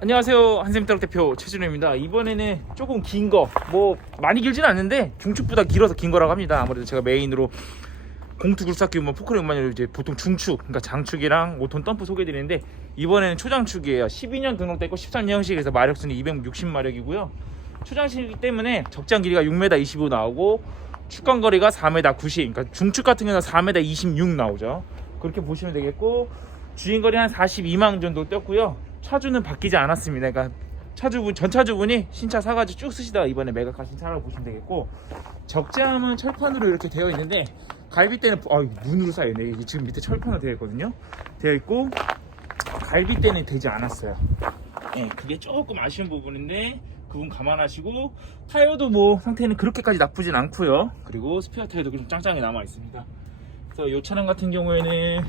안녕하세요. 한샘트럭 대표 최진우입니다. 이번에는 조금 긴 거 뭐 많이 길진 않는데 중축보다 길어서 긴 거라고 합니다. 아무래도 제가 메인으로 공투 굴삭기 뭐 포크레 음반을 이제 보통 중축 그러니까 장축이랑 5톤 덤프 소개드리는데 이번에는 초장축이에요. 12년 등록됐고 13년 형식에서 마력순이 260마력이고요. 초장식이기 때문에 적장 길이가 6m 25 나오고 축간 거리가 4m 90 그러니까 중축 같은 경우는 4m 26 나오죠. 그렇게 보시면 되겠고 주행 거리 한 42만 정도 떴고요 차주는 바뀌지 않았습니다. 그러니까 차주분 전 차주분이 신차 사가지고 쭉 쓰시다가 이번에 매각하신 차라고 보시면 되겠고 적재함은 철판으로 이렇게 되어 있는데 갈비대는 아 문으로 쌓여있네. 이게 지금 밑에 철판으로 되어 있거든요. 되어 있고 갈비대는 되지 않았어요. 예 그게 조금 아쉬운 부분인데 그분 감안하시고 타이어도 뭐 상태는 그렇게까지 나쁘진 않고요. 그리고 스페어 타이어도 좀 짱짱하게 남아 있습니다. 그래서 이 차량 같은 경우에는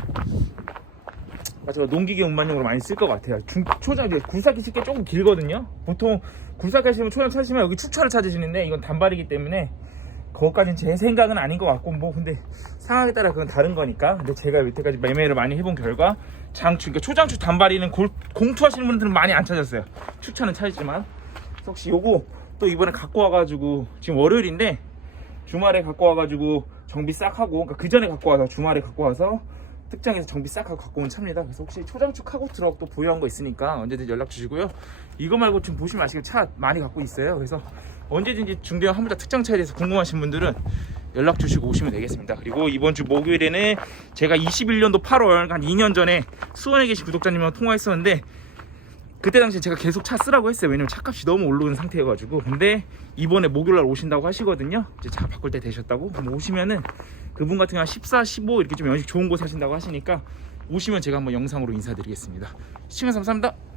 아, 제가 농기계 운반용으로 많이 쓸 것 같아요. 중, 초장, 이제 굴삭기 쉽게 조금 길거든요. 보통 굴삭기 하시면 초장 찾으시면 여기 축차를 찾으시는데 이건 단발이기 때문에 그것까지는 제 생각은 아닌 것 같고 뭐 근데 상황에 따라 그건 다른 거니까 근데 제가 여태까지 매매를 많이 해본 결과 장축, 그러니까 초장축 단발이는 골, 공투하시는 분들은 많이 안 찾았어요. 축차는 찾았지만 혹시 요거 또 이번에 갖고 와가지고 지금 월요일인데 주말에 갖고 와가지고 정비 싹 하고 그러니까 그 전에 갖고 와서 주말에 갖고 와서 특장에서 정비 싹 하고 갖고 온 차입니다. 그래서 혹시 초장축 카고 트럭 또 보유한 거 있으니까 언제든지 연락 주시고요. 이거 말고 지금 보시면 아시고 차 많이 갖고 있어요. 그래서 언제든지 중대형 화물차 특장 차에 대해서 궁금하신 분들은 연락 주시고 오시면 되겠습니다. 그리고 이번 주 목요일에는 제가 21년도 8월 한 2년 전에 수원에 계신 구독자님이랑 통화했었는데 그때 당시 제가 계속 차 쓰라고 했어요. 왜냐면 차값이 너무 오르는 상태여가지고. 근데 이번에 목요일날 오신다고 하시거든요. 이제 차 바꿀 때 되셨다고. 오시면은 그분 같은 경우 한 14, 15 이렇게 좀 연식 좋은 곳 하신다고 하시니까 오시면 제가 한번 영상으로 인사드리겠습니다. 시청해서 감사합니다.